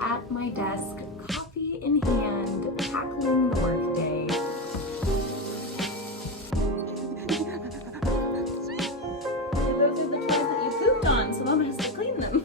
at my desk, coffee in hand, tackling the workday. Those are the toys that you pooped on, so Mama has to clean them.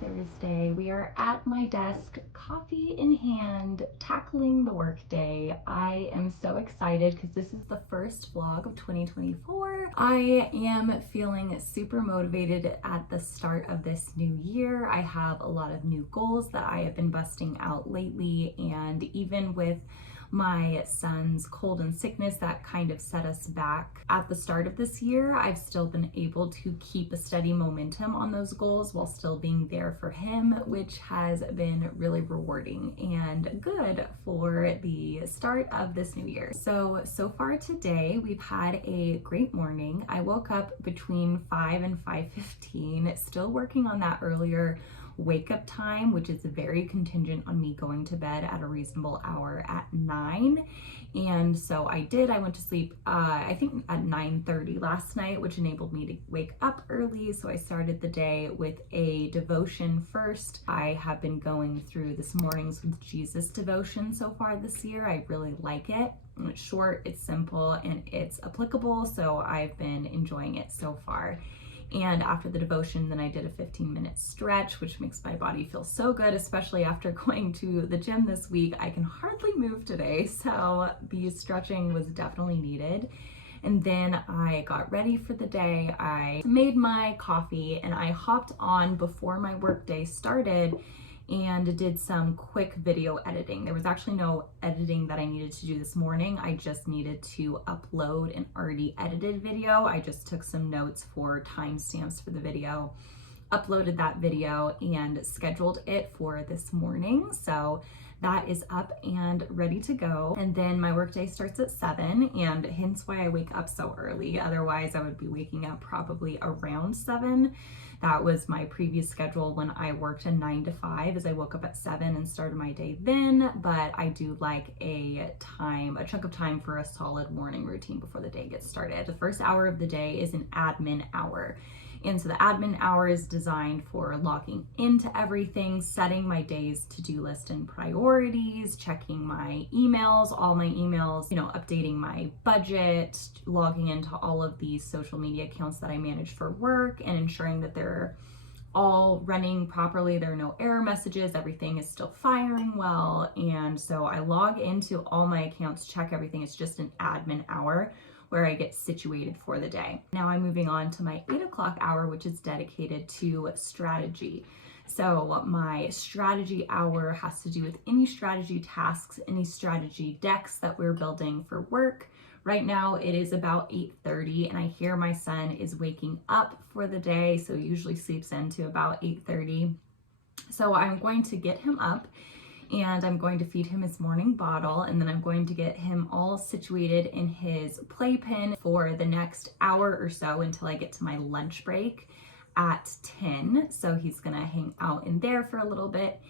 Thursday. We are at my desk, coffee in hand, tackling the workday. I am so excited because this is the first vlog of 2024. I am feeling super motivated at the start of this new year. I have a lot of new goals that I have been busting out lately, and even with my son's cold and sickness that kind of set us back at the start of this year, I've still been able to keep a steady momentum on those goals while still being there for him, which has been really rewarding and good for the start of this new year. So far today, we've had a great morning. I woke up between 5 and 5:15, still working on that earlier wake up time, which is very contingent on me going to bed at a reasonable hour at 9. And so I went to sleep I think at 9:30 last night, which enabled me to wake up early. So I started the day with a devotion first. I have been going through this Mornings with Jesus devotion so far this year. I really like it. It's short, it's simple, and it's applicable, so I've been enjoying it so far. And after the devotion, then I did a 15-minute stretch, which makes my body feel so good, especially after going to the gym this week. I can hardly move today, so the stretching was definitely needed. And then I got ready for the day. I made my coffee and I hopped on before my workday started and did some quick video editing. There was actually no editing that I needed to do this morning. I just needed to upload an already edited video. I just took some notes for timestamps for the video, uploaded that video, and scheduled it for this morning. So that is up and ready to go. And then my workday starts at 7, and hence why I wake up so early. Otherwise, I would be waking up probably around 7. That was my previous schedule when I worked a 9 to 5, as I woke up at 7 and started my day then. But I do like a chunk of time for a solid morning routine before the day gets started. The first hour of the day is an admin hour. And so the admin hour is designed for logging into everything, setting my day's to-do list and priorities, checking my emails, all my emails, updating my budget, logging into all of these social media accounts that I manage for work, and ensuring that they're all running properly. There are no error messages. Everything is still firing well. And so I log into all my accounts, check everything. It's just an admin hour where I get situated for the day. Now I'm moving on to my 8 o'clock hour, which is dedicated to strategy. So my strategy hour has to do with any strategy tasks, any strategy decks that we're building for work. Right now it is about 8:30, and I hear my son is waking up for the day, so he usually sleeps into about 8:30. So I'm going to get him up, and I'm going to feed him his morning bottle, and then I'm going to get him all situated in his playpen for the next hour or so until I get to my lunch break at 10. So he's gonna hang out in there for a little bit,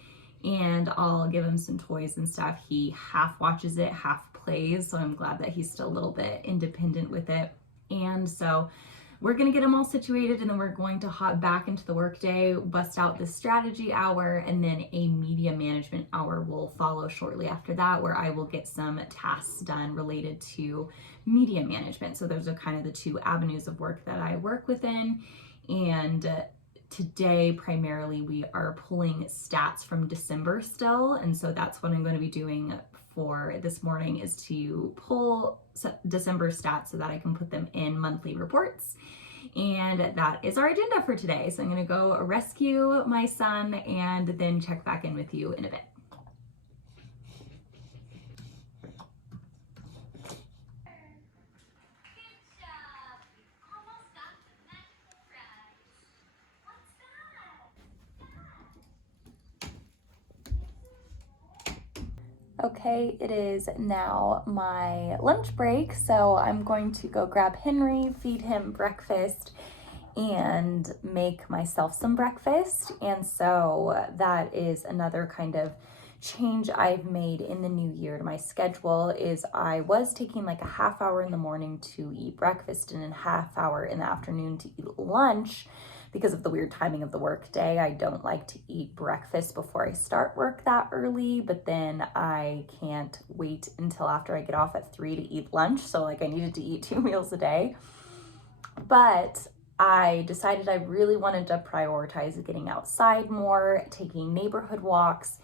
and I'll give him some toys and stuff. He half watches it, half plays, so I'm glad that he's still a little bit independent with it. And so we're gonna get them all situated, and then we're going to hop back into the workday, bust out the strategy hour, and then a media management hour will follow shortly after that, where I will get some tasks done related to media management. So those are kind of the two avenues of work that I work within. And today, primarily, we are pulling stats from December still. And so that's what I'm going to be doing for this morning, is to pull December stats so that I can put them in monthly reports. And that is our agenda for today. So I'm going to go rescue my son and then check back in with you in a bit. Okay, it is now my lunch break, so I'm going to go grab Henry, feed him breakfast, and make myself some breakfast. And so that is another kind of change I've made in the new year to my schedule. Is I was taking like a half hour in the morning to eat breakfast and a half hour in the afternoon to eat lunch. Because of the weird timing of the work day, I don't like to eat breakfast before I start work that early, but then I can't wait until after I get off at 3 to eat lunch. So like I needed to eat 2 meals a day. But I decided I really wanted to prioritize getting outside more, taking neighborhood walks.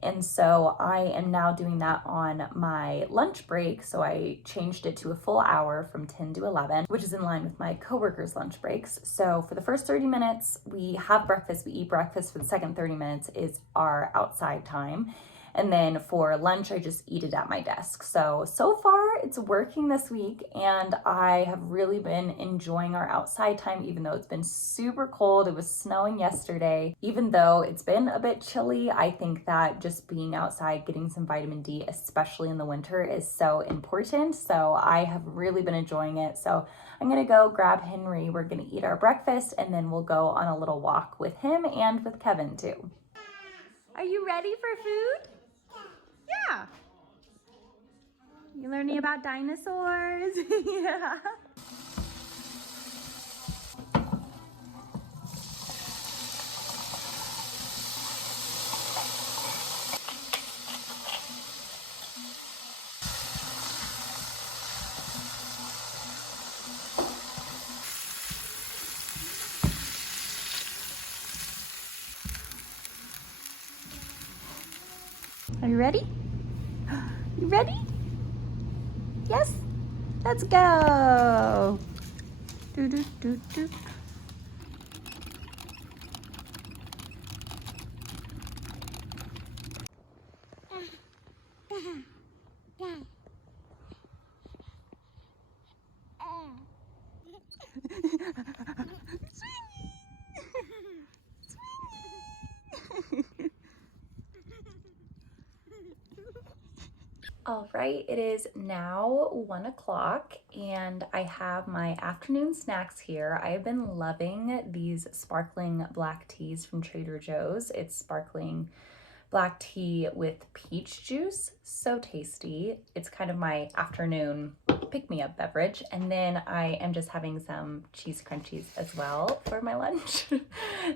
And so I am now doing that on my lunch break. So I changed it to a full hour from 10 to 11, which is in line with my coworkers' lunch breaks. So for the first 30 minutes, we have breakfast, we eat breakfast. For the second 30 minutes is our outside time. And then for lunch, I just eat it at my desk. So far it's working this week, and I have really been enjoying our outside time, even though it's been super cold. It was snowing yesterday. Even though it's been a bit chilly, I think that just being outside, getting some vitamin D, especially in the winter, is so important. So I have really been enjoying it. So I'm gonna go grab Henry. We're gonna eat our breakfast, and then we'll go on a little walk with him and with Kevin too. Are you ready for food? Yeah. You learning about dinosaurs? Yeah. Are you ready? You ready? Yes? Let's go. Do, do, do, do. All right, it is now 1 o'clock and I have my afternoon snacks here. I have been loving these sparkling black teas from Trader Joe's. It's sparkling black tea with peach juice. So tasty. It's kind of my afternoon pick-me-up beverage. And then I am just having some cheese crunchies as well for my lunch.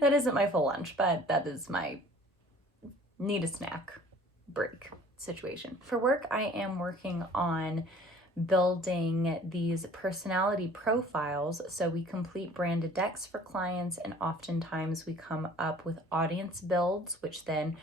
That isn't my full lunch, but that is my need a snack break situation. For work, I am working on building these personality profiles. So we complete branded decks for clients, and oftentimes we come up with audience builds, which then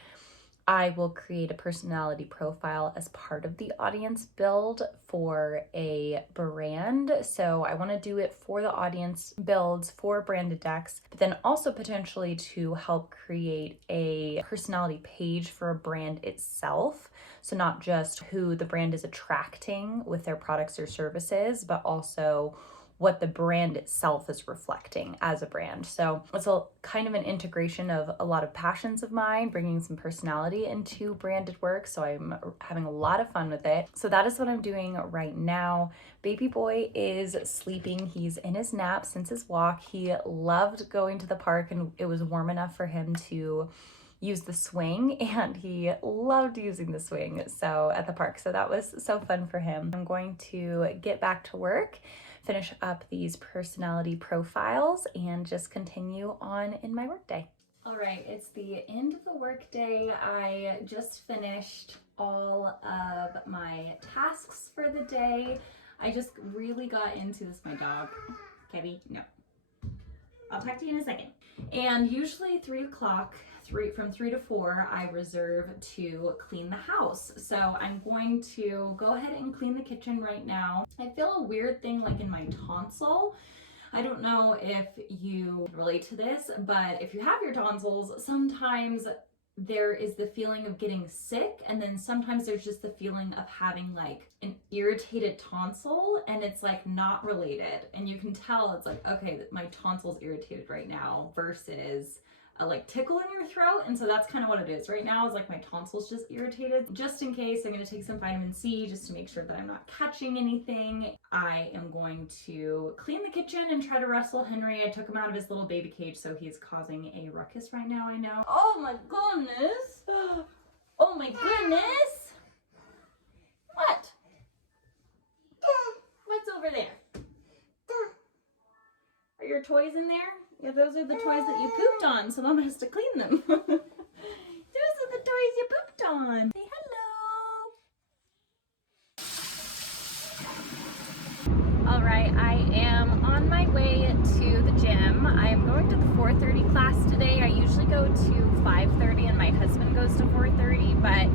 I will create a personality profile as part of the audience build for a brand. So I want to do it for the audience builds for branded decks, but then also potentially to help create a personality page for a brand itself. So not just who the brand is attracting with their products or services, but also what the brand itself is reflecting as a brand. So it's a kind of an integration of a lot of passions of mine, bringing some personality into branded work. So I'm having a lot of fun with it. So that is what I'm doing right now. Baby boy is sleeping. He's in his nap since his walk. He loved going to the park and it was warm enough for him to use the swing, and he loved using the swing at the park. So that was so fun for him. I'm going to get back to work, finish up these personality profiles, and just continue on in my workday. All right, it's the end of the workday. I just finished all of my tasks for the day. I just really got into this. My dog, Kevy, no. I'll talk to you in a second. And usually 3 o'clock, from 3 to 4, I reserve to clean the house. So I'm going to go ahead and clean the kitchen right now. I feel a weird thing like in my tonsil. I don't know if you relate to this, but if you have your tonsils, sometimes there is the feeling of getting sick, and then sometimes there's just the feeling of having like an irritated tonsil, and it's like not related, and you can tell it's like, okay, my tonsil's irritated right now versus a like tickle in your throat. And so that's kind of what it is right now, is like my tonsil's just irritated. Just in case, I'm going to take some vitamin C just to make sure that I'm not catching anything. I am going to clean the kitchen and try to wrestle Henry. I took him out of his little baby cage, so he's causing a ruckus right now, I know. Oh my goodness. Oh my goodness. What? What's over there? Are your toys in there? Yeah, those are the toys that you pooped on, so Mama has to clean them. Those are the toys you pooped on. Say hello. All right, I am on my way to the gym. I'm going to the 4:30 class today. I usually go to 5:30 and my husband goes to 4:30, but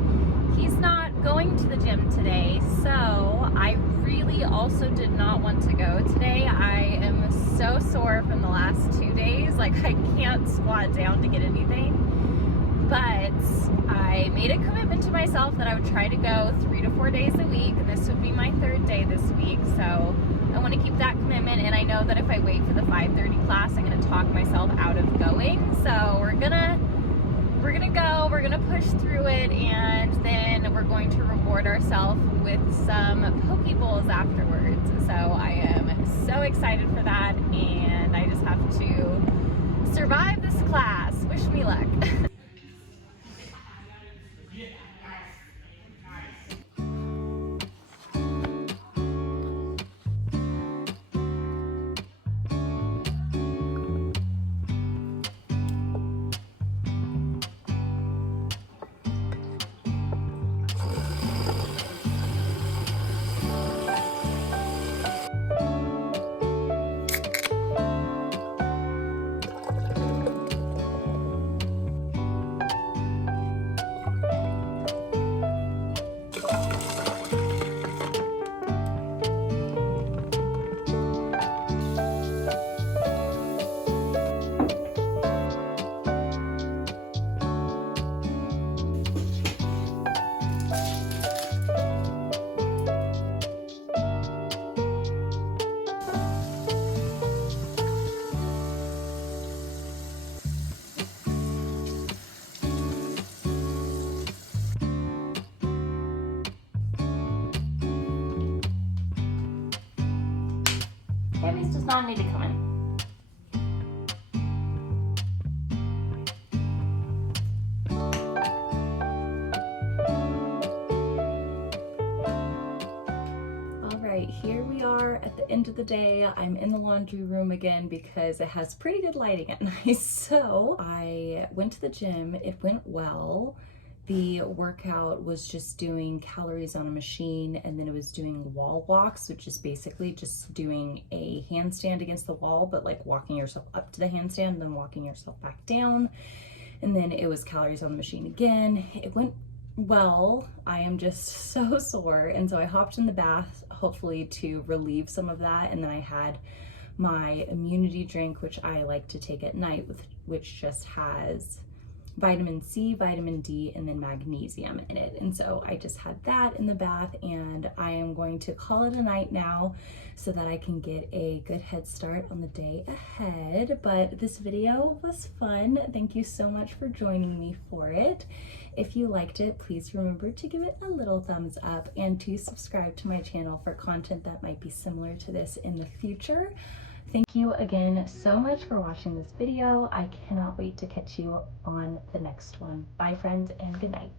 he's not going to the gym today, so I really also did not want to go today. I am so sore from the last 2 days, like I can't squat down to get anything, but I made a commitment to myself that I would try to go 3 to 4 days a week, and this would be my 3rd day this week, so I want to keep that commitment. And I know that if I wait for the 5:30 class, I'm going to talk myself out of going, so we're gonna go, we're gonna push through it, and then we're going to reward ourselves with some poke bowls afterwards. So I am so excited for that, and I just have to survive this class. Wish me luck. piece does not need to come in. Here we are at the end of the day. I'm in the laundry room again because it has pretty good lighting at night. So I went to the gym. It went well. The workout was just doing calories on a machine, and then it was doing wall walks, which is basically just doing a handstand against the wall, but like walking yourself up to the handstand and then walking yourself back down. And then it was calories on the machine again. It went well. I am just so sore, and so I hopped in the bath, hopefully to relieve some of that, and then I had my immunity drink, which I like to take at night, which just has vitamin C, vitamin D, and then magnesium in it. And so I just had that in the bath, and I am going to call it a night now so that I can get a good head start on the day ahead. But this video was fun. Thank you so much for joining me for it. If you liked it, please remember to give it a little thumbs up and to subscribe to my channel for content that might be similar to this in the future. Thank you again so much for watching this video. I cannot wait to catch you on the next one. Bye friends, and good night.